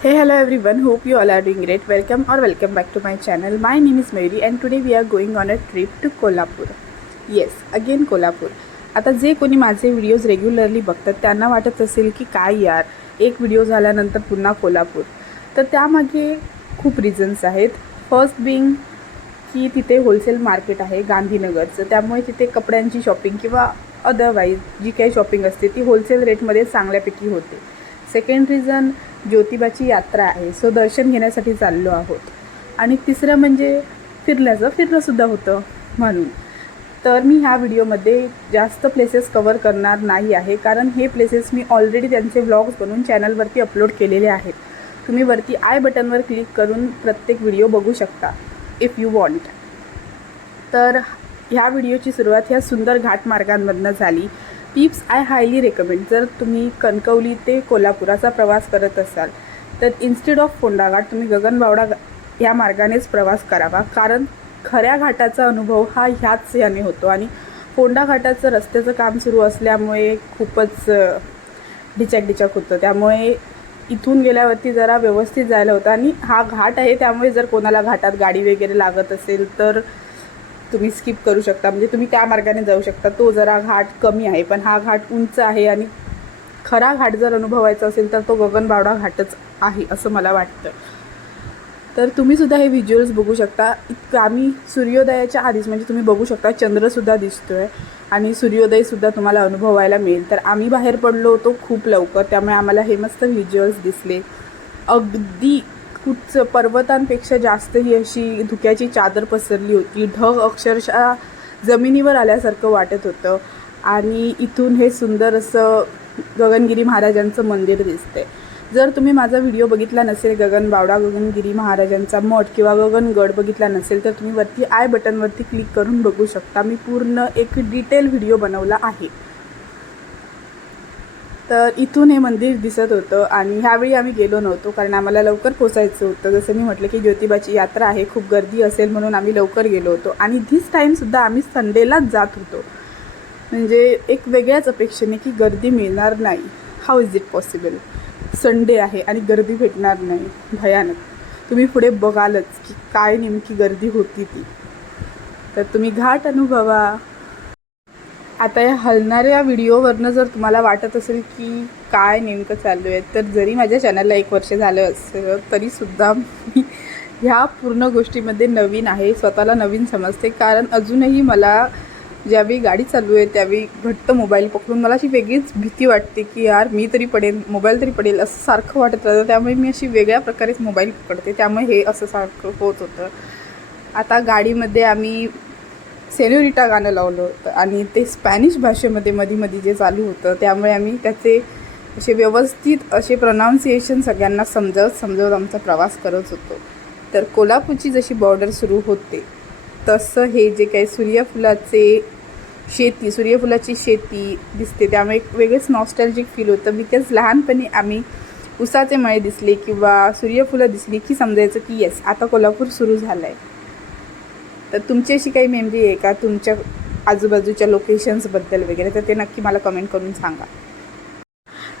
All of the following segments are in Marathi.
Hey, hello everyone. Hope you all are doing great. Welcome back to my channel. My name is Mayuri and today we are going on a trip to Kolhapur. Yes, again Kolhapur. आता जे कोणी माझे व्हिडिओज रेग्युलरली बघतात त्यांना वाटत असेल की काय यार एक व्हिडिओ झाल्यानंतर पुन्हा कोल्हापूर. तर त्यामागे खूप रिझन्स आहेत. फर्स्ट बिंग की तिथे होलसेल मार्केट आहे गांधीनगरचं, त्यामुळे तिथे कपड्यांची शॉपिंग किंवा अदरवाईज जी काही शॉपिंग असते ती होलसेल रेटमध्ये चांगल्यापैकी होते. सेकंड रिझन ज्योतिबाची यात्रा आहे, सो दर्शन घेण्यासाठी चाललो आहोत. आणि तिसरं म्हणजे फिरणंसुद्धा होतं म्हणून. तर मी ह्या व्हिडिओमध्ये जास्त प्लेसेस कवर करणार नाही आहे, कारण हे प्लेसेस मी ऑलरेडी त्यांचे व्लॉग्स बनवून चॅनलवरती अपलोड केलेले आहेत. तुम्ही वरती आय बटनवर क्लिक करून प्रत्येक व्हिडिओ बघू शकता इफ यू वॉन्ट. तर ह्या व्हिडिओची सुरुवात ह्या सुंदर घाट मार्गांमधनं झाली. Tips I highly recommend. जर तुम्ही कणकवली ते कोल्हापुराचा प्रवास करत असाल तर इन्स्टेड ऑफ फोंडाघाट तुम्ही गगनबावडा या मार्गानेच प्रवास करावा, कारण खऱ्या घाटाचा अनुभव हा ह्याच याने होतो. आणि फोंडा घाटाचं रस्त्याचं काम सुरू असल्यामुळे खूपच डिचॅक होतं, त्यामुळे इथून गेल्यावरती जरा व्यवस्थित जायला होतं. आणि हा घाट आहे त्यामुळे जर कोणाला घाटात गाडी वगैरे लागत असेल तर तुम्ही स्किप करू शकता, म्हणजे तुम्ही त्या मार्गाने जाऊ शकता. तो जरा घाट कमी आहे, पण हा घाट उंच आहे आणि खरा घाट जर अनुभवायचा असेल तर तो गगनबावडा घाटच आहे असं मला वाटतं. तर तुम्हीसुद्धा हे व्हिज्युअल्स बघू शकता. आम्ही सूर्योदयाच्या आधीच, म्हणजे तुम्ही बघू शकता चंद्रसुद्धा दिसतो आहे आणि सूर्योदयसुद्धा तुम्हाला अनुभवायला मिळेल. तर आम्ही बाहेर पडलो होतो खूप लवकर, त्यामुळे आम्हाला हे मस्त व्हिज्युअल्स दिसले. अगदी कुठचं पर्वतांपेक्षा जास्त ही अशी धुक्याची चादर पसरली होती. ढग अक्षरशः जमिनीवर आल्यासारखं वाटत होतं. आणि इथून हे सुंदर असं गगनगिरी महाराजांचं मंदिर दिसते. जर तुम्ही माझा व्हिडिओ बघितला नसेल, गगनगिरी महाराजांचा मठ किंवा गगनगड बघितला नसेल तर तुम्ही वरती आय बटनवरती क्लिक करून बघू शकता. मी पूर्ण एक डिटेल व्हिडिओ बनवला आहे. तर इथून हे मंदिर दिसत होतं आणि ह्यावेळी आम्ही गेलो नव्हतो कारण आम्हाला लवकर पोचायचं होतं. जसं मी म्हटलं की ज्योतिबाची यात्रा आहे, खूप गर्दी असेल म्हणून आम्ही लवकर गेलो होतो. आणि धिस टाईमसुद्धा आम्ही संडेलाच जात होतो, म्हणजे एक वेगळ्याच अपेक्षेने की गर्दी मिळणार नाही. How is it possible? Sunday आहे आणि गर्दी भेटणार नाही, भयानक. तुम्ही पुढे बघालच की काय नेमकी गर्दी होती ती. तर तुम्ही घाट अनुभवा. आता या हलणाऱ्या व्हिडिओवरनं जर तुम्हाला वाटत असेल की काय नेमकं चालू आहे, तर जरी माझ्या चॅनलला 1 वर्ष झालं असेल तरीसुद्धा मी ह्या पूर्ण गोष्टीमध्ये नवीन आहे, स्वतःला नवीन समजते. कारण अजूनही मला ज्यावेळी गाडी चालू आहे त्यावेळी घट्ट मोबाईल पकडून मला अशी वेगळीच भीती वाटते की यार मी तरी पडेल, मोबाईल तरी पडेल असं सारखं वाटत राहतं. त्यामुळे मी अशी वेगळ्या प्रकारेच मोबाईल पकडते, त्यामुळे हे असं सारखं होत होतं. आता गाडीमध्ये आम्ही सेन्योरिटा गाणं लावलं होतं आणि ते स्पॅनिश भाषेमध्ये मध्ये जे चालू होतं, त्यामुळे आम्ही त्याचे असे व्यवस्थित असे प्रोनाऊन्सिएशन सगळ्यांना समजवत आमचा प्रवास करत होतो. तर कोल्हापूरची जशी बॉर्डर सुरू होते तसं हे जे काही सूर्यफुलाची शेती दिसते, त्यामुळे एक वेगळंच नॉस्टॅल्जिक फील होतं. बिकॉज लहानपणी आम्ही उसाचे मळे दिसले किंवा सूर्यफुलं दिसली की समजायचं की येस आता कोल्हापूर सुरू झालं आहे. तर तुमची अशी काही मेमरी आहे का तुमच्या आजूबाजूच्या लोकेशन्सबद्दल वगैरे, तर ते नक्की मला कमेंट करून सांगा.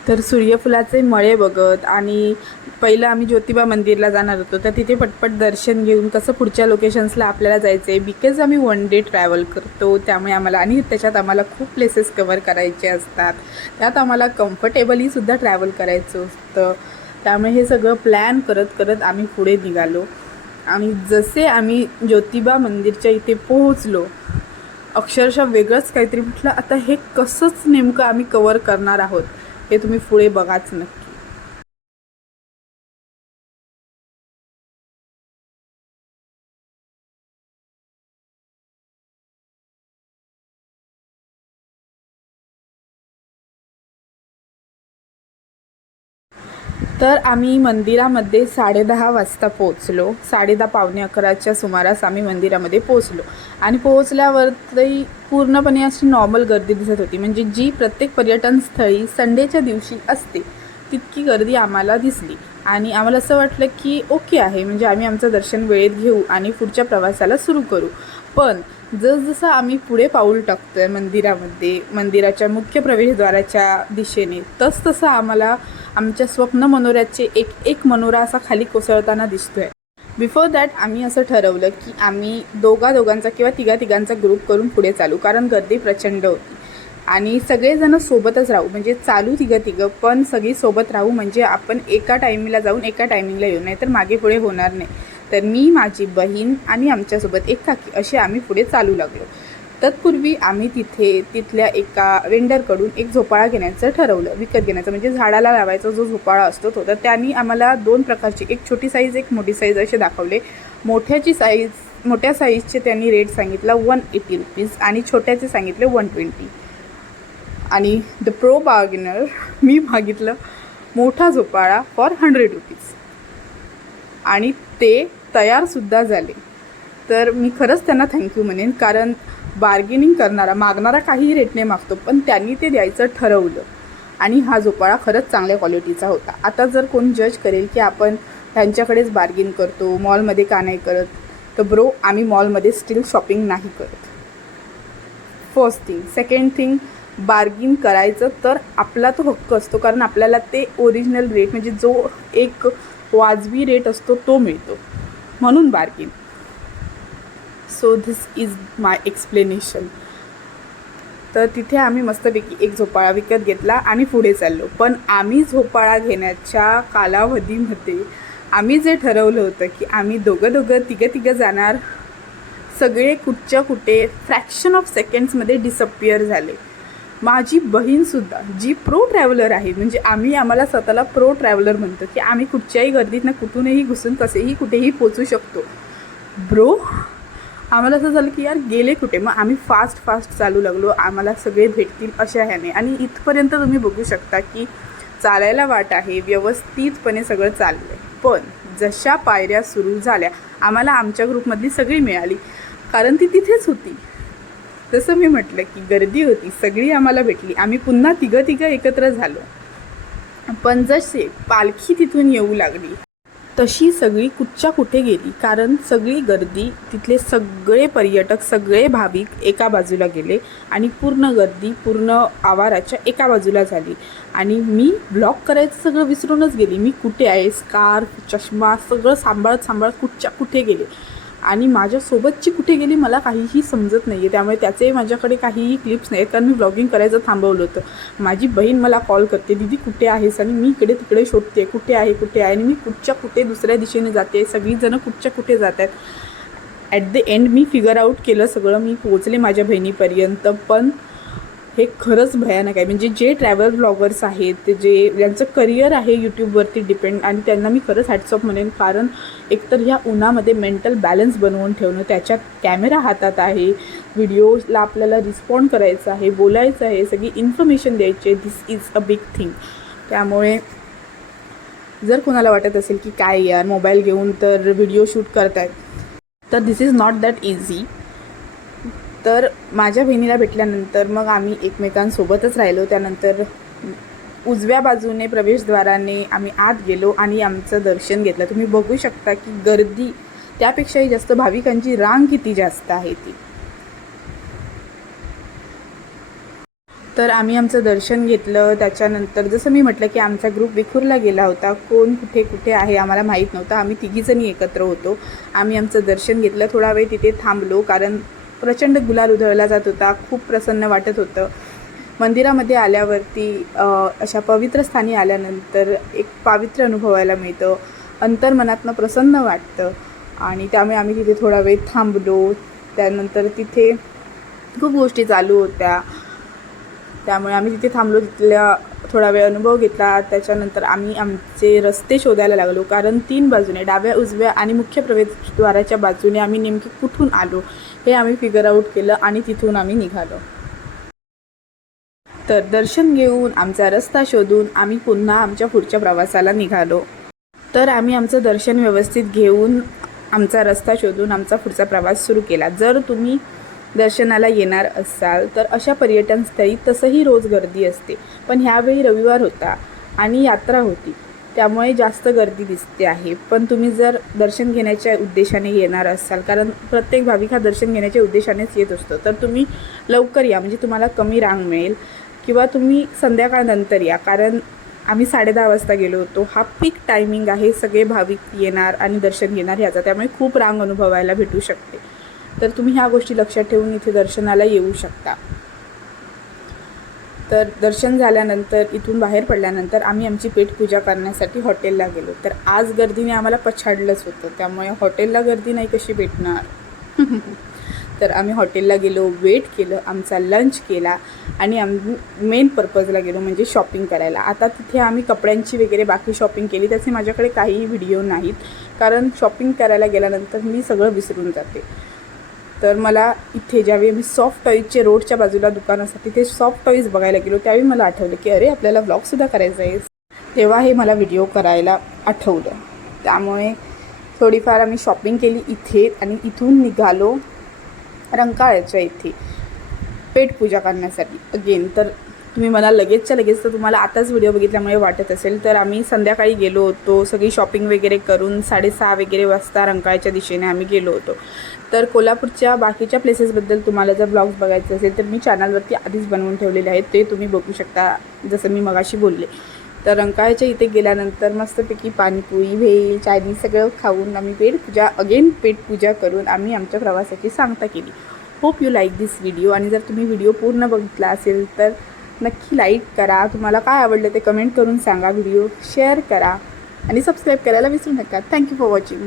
तर सूर्यफुलाचे मळे बघत आणि पहिलं आम्ही ज्योतिबा मंदिरला जाणार होतो, तर तिथे पटपट दर्शन घेऊन कसं पुढच्या लोकेशन्सला आपल्याला जायचं आहे. बिकॉज आम्ही 1 डे ट्रॅव्हल करतो, त्यामुळे आम्हाला आणि त्याच्यात आम्हाला खूप प्लेसेस कवर करायचे असतात. त्यात आम्हाला कम्फर्टेबलीसुद्धा ट्रॅव्हल करायचं असतं. त्यामुळे हे सगळं प्लॅन करत आम्ही पुढे निघालो. आणि जसे आम्ही ज्योतिबा मंदिरच्या इथे पोहोचलो, अक्षरशः वेगळंच काहीतरी म्हटलं, आता हे कसंच नेमकं आम्ही कवर करणार आहोत हे तुम्ही पुढे बघाच नक्की. तर आम्ही मंदिरामध्ये 10:30 वाजता पोचलो. 10:30 पावणे 11च्या सुमारास आम्ही मंदिरामध्ये पोचलो. आणि पोहोचल्यावरती पूर्णपणे अशी नॉर्मल गर्दी दिसत होती, म्हणजे जी प्रत्येक पर्यटन स्थळी संडेच्या दिवशी असते तितकी गर्दी आम्हाला दिसली. आणि आम्हाला असं वाटलं की ओके आहे, म्हणजे आम्ही आमचं दर्शन वेळेत घेऊ आणि पुढच्या प्रवासाला सुरू करू. पण जसजसं आम्ही पुढे पाऊल टाकतोय मंदिरामध्ये, मंदिराच्या मुख्य प्रवेशद्वाराच्या दिशेने, तसतसं आम्हाला आमच्या स्वप्न मनोऱ्याचे एक एक मनोरा असा खाली कोसळताना दिसतोय. बिफोर दॅट आम्ही असं ठरवलं की आम्ही दोघांचा किंवा तिघांचा ग्रुप करून पुढे चालू, कारण गर्दी प्रचंड होती आणि सगळेजण सोबतच राहू, म्हणजे चालू तिघं पण सगळी सोबत राहू, म्हणजे आपण एका टायमिंगला जाऊन एका टायमिंगला येऊ, नाही तर मागे पुढे होणार नाही. तर मी, माझी बहीण आणि आमच्यासोबत एक काकी असे आम्ही पुढे चालू लागलो. तत्पूर्वी आम्ही तिथल्या एका वेंडरकडून एक झोपाळा घेण्याचं ठरवलं, विकत घेण्याचं, म्हणजे झाडाला लावायचा जो झोपाळा असतो तो. तर त्यांनी आम्हाला 2 प्रकारची, एक छोटी साईज एक मोठी साईज असे दाखवले. मोठ्या साईजचे त्यांनी रेट सांगितला 180 रुपीज आणि छोट्याचे सांगितले 120. आणि द प्रो बार्गेनर मी मागितलं मोठा झोपाळा फॉर 100 रुपीज आणि ते तयारसुद्धा झाले. तर मी खरंच त्यांना थँक्यू म्हणेन, कारण बार्गेनिंग करणारा, मागणारा काहीही रेटने मागतो, पण त्यांनी ते द्यायचं ठरवलं आणि हा झोपाळा खरंच चांगल्या क्वालिटीचा होता. आता जर कोण जज करेल की आपण त्यांच्याकडेच बार्गेन करतो, मॉलमध्ये का नाही करत, तर ब्रो, आम्ही मॉलमध्ये स्टील शॉपिंग नाही करत. First thing. Second thing, bargain करायचं तर आपला तो हक्क असतो, कारण आपल्याला ते ओरिजिनल रेट, म्हणजे जो एक वाजवी रेट असतो तो मिळतो, म्हणून bargain. So this is my explanation. तर तिथे आम्ही मस्तपैकी एक झोपाळा विकत घेतला आणि पुढे चाललो. पण आम्ही झोपाळा घेण्याच्या कालावधीमध्ये आम्ही जे ठरवलं होतं की आम्ही तिघं जाणार, सगळे कुठच्या कुठे फ्रॅक्शन ऑफ सेकंड्समध्ये डिसअपियर झाले. माझी बहीणसुद्धा, जी प्रो ट्रॅव्हलर आहे, म्हणजे आम्हाला स्वतःला प्रो ट्रॅव्हलर म्हणतो की आम्ही कुठच्याही गर्दीतनं कुठूनही घुसून कसेही कुठेही पोचू शकतो. ब्रो, आम्हाला असं झालं की यार गेले कुठे. मग आम्ही फास्ट चालू लागलो, आम्हाला सगळे भेटतील अशा ह्याने. आणि इथपर्यंत तुम्ही बघू शकता की चालायला वाट आहे, व्यवस्थितपणे सगळं चाललं आहे. पण जशा पायऱ्या सुरू झाल्या, आम्हाला आमच्या ग्रुपमधली सगळी मिळाली, कारण ती तिथेच होती. जसं मी म्हटलं की गर्दी होती, सगळी आम्हाला भेटली, आम्ही पुन्हा तिघं एकत्र झालो. पण जसे पालखी तिथून येऊ लागली तशी सगळी कुठच्या कुठे गेली, कारण सगळी गर्दी, तिथले सगळे पर्यटक, सगळे भाविक एका बाजूला गेले आणि पूर्ण गर्दी पूर्ण आवाराच्या एका बाजूला झाली. आणि मी ब्लॉग करायचं सगळं विसरूनच गेली. मी कुठे आहे, स्कार्फ, चष्मा सगळं सांभाळत कुठच्या कुठे गेले आणि माझ्यासोबतची कुठे गेली मला काहीही समजत नाही आहे. त्यामुळे त्याचे माझ्याकडे काहीही क्लिप्स नाहीत, कारण मी ब्लॉगिंग करायचं थांबवलं होतं. माझी बहीण मला कॉल करते, दीदी कुठे आहेस, आणि मी इकडे तिकडे शोधते कुठे आहे आणि मी कुठच्या कुठे दुसऱ्या दिशेने जाते, सगळीजणं कुठच्या कुठे जात आहेत. At the and me figure out केलं सगळं, मी पोहोचले माझ्या बहिणीपर्यंत. पण हे खरंच भयानक आहे. म्हणजे जे ट्रॅव्हल ब्लॉगर्स आहेत, ते ज्यांचं करिअर आहे यूट्यूबवरती डिपेंड, आणि त्यांना मी खरंच हॅट्स ऑफ म्हणेन, कारण एकतर ह्या उन्हामध्ये मेंटल बॅलन्स बनवून ठेवणं, त्याच्यात कॅमेरा हातात आहे, व्हिडिओला आपल्याला रिस्पॉन्ड करायचं आहे, बोलायचं आहे, सगळी इन्फॉर्मेशन द्यायची आहे. दिस इज अ बिग थिंग. त्यामुळे जर कोणाला वाटत असेल की काय यार मोबाईल घेऊन तर व्हिडिओ शूट करतायत, तर दिस इज नॉट दॅट इझी. तर माझ्या बहिणीला भेटल्यानंतर मग आम्ही एकमेकांसोबतच राहिलो. त्यानंतर उजव्या बाजूने प्रवेशद्वाराने आम्ही आत गेलो आणि आमचं दर्शन घेतलं. तुम्ही बघू शकता की गर्दी त्यापेक्षाही जास्त, भाविकांची रांग किती जास्त आहे ती. तर आम्ही आमचं दर्शन घेतलं. त्याच्यानंतर जसं मी म्हटलं की आमचा ग्रुप विखुरला गेला होता, कोण कुठे कुठे आहे आम्हाला माहीत नव्हतं. आम्ही तिघीजणी एकत्र होतो. आम्ही आमचं दर्शन घेतलं, थोडा वेळ तिथे थांबलो, कारण प्रचंड गुलाल उधळला जात होता, खूप प्रसन्न वाटत होतं. मंदिरामध्ये आल्यावरती अशा पवित्र स्थानी आल्यानंतर एक पावित्र्य अनुभवायला मिळतं, अंतर्मनातनं प्रसन्न वाटतं. आणि त्यामुळे आम्ही तिथे थोडा वेळ थांबलो. त्यानंतर तिथे खूप गोष्टी चालू होत्या, त्यामुळे आम्ही तिथे थांबलो, तिथल्या थोडा वेळ अनुभव घेतला. त्याच्यानंतर आम्ही आमचे रस्ते शोधायला लागलो, कारण 3 बाजूने, डाव्या, उजव्या आणि मुख्य प्रवेशद्वाराच्या बाजूने आम्ही नेमकी कुठून आलो हे आम्ही फिगर आऊट केलं आणि तिथून आम्ही निघालो. तर दर्शन घेऊन, आमचा रस्ता शोधून आम्ही पुन्हा आमच्या पुढच्या प्रवासाला निघालो. तर आम्ही आमचं दर्शन व्यवस्थित घेऊन, आमचा रस्ता शोधून आमचा पुढचा प्रवास सुरू केला. जर तुम्ही दर्शनाला येणार असाल तर अशा पर्यटनस्थळी तसंही रोज गर्दी असते, पण ह्यावेळी रविवार होता आणि यात्रा होती, त्यामुळे जास्त गर्दी दिसते आहे. पण तुम्ही जर दर्शन घेण्याच्या उद्देशाने येणार असाल, कारण प्रत्येक भाविक हा दर्शन घेण्याच्या उद्देशानेच येत असतो, तर तुम्ही लवकर या, म्हणजे तुम्हाला कमी रांग मिळेल. किंवा तुम्ही संध्याकाळनंतर या, कारण आम्ही 10:30 वाजता गेलो होतो. हा पीक टायमिंग आहे, सगळे भाविक येणार आणि दर्शन घेणार ह्याचा, त्यामुळे खूप रांग अनुभवायला भेटू शकते. तर तुम्ही ह्या गोष्टी लक्षात ठेवून इथे दर्शनाला येऊ शकता. तर दर्शन झाल्यानंतर इथून बाहेर पडल्यानंतर आम्ही आमची पेटपूजा करण्यासाठी हॉटेलला गेलो. तर आज गर्दीने आम्हाला पछाडलंच होतं, त्यामुळे हॉटेलला गर्दी नाही कशी भेटणार. तर आम्ही हॉटेलला गेलो, वेट केलं, आमचा लंच केला आणि आम्ही मेन पर्पजला गेलो, म्हणजे शॉपिंग करायला. आता तिथे आम्ही कपड्यांची वगैरे बाकी शॉपिंग केली, त्याचे माझ्याकडे काहीही व्हिडिओ नाहीत, कारण शॉपिंग करायला गेल्यानंतर मी सगळं विसरून जाते. तर मला इथे ज्यावेळी मी सॉफ्ट टॉईजचे रोडच्या बाजूला दुकान असतात तिथे सॉफ्ट टॉईज बघायला गेलो, त्यावेळी मला आठवलं की अरे आपल्याला व्लॉगसुद्धा करायचा आहे. तेव्हा हे मला व्हिडिओ करायला आठवलं. त्यामुळे थोडीफार आम्ही शॉपिंग केली इथे आणि इथून निघालो रंकाळ्याच्या इथे पेटपूजा करण्यासाठी. अगेन तर तुम्ही मला लगेचच्या लगेच, तर तुम्हाला आताच व्हिडिओ बघितल्यामुळे वाटत असेल, तर आम्ही संध्याकाळी गेलो होतो. सगळी शॉपिंग वगैरे करून 6:30 वगैरे वाजता रंकाळ्याच्या दिशेने आम्ही गेलो होतो. तर कोल्हापूरच्या बाकीच्या प्लेसेसबद्दल तुम्हाला जर ब्लॉग्स बघायचे असेल तर मी चॅनलवरती आधीच बनवून ठेवलेले आहेत, ते तुम्ही बघू शकता, जसं मी मगाशी बोलले. तर रंकाळ्याच्या इथे गेल्यानंतर मस्तपैकी पाणीपुरी, भेळ, चायनीज सगळं खाऊन आम्ही पेटपूजा करून आम्ही आमच्या प्रवासाची सांगता केली. Hope you like this video. आणि जर तुम्ही व्हिडिओ पूर्ण बघितला असेल तर नक्की लाईक करा. तुम्हाला काय आवडलं ते कमेंट करून सांगा. व्हिडिओ शेअर करा आणि सबस्क्राईब करायला विसरू नका. Thank you for watching.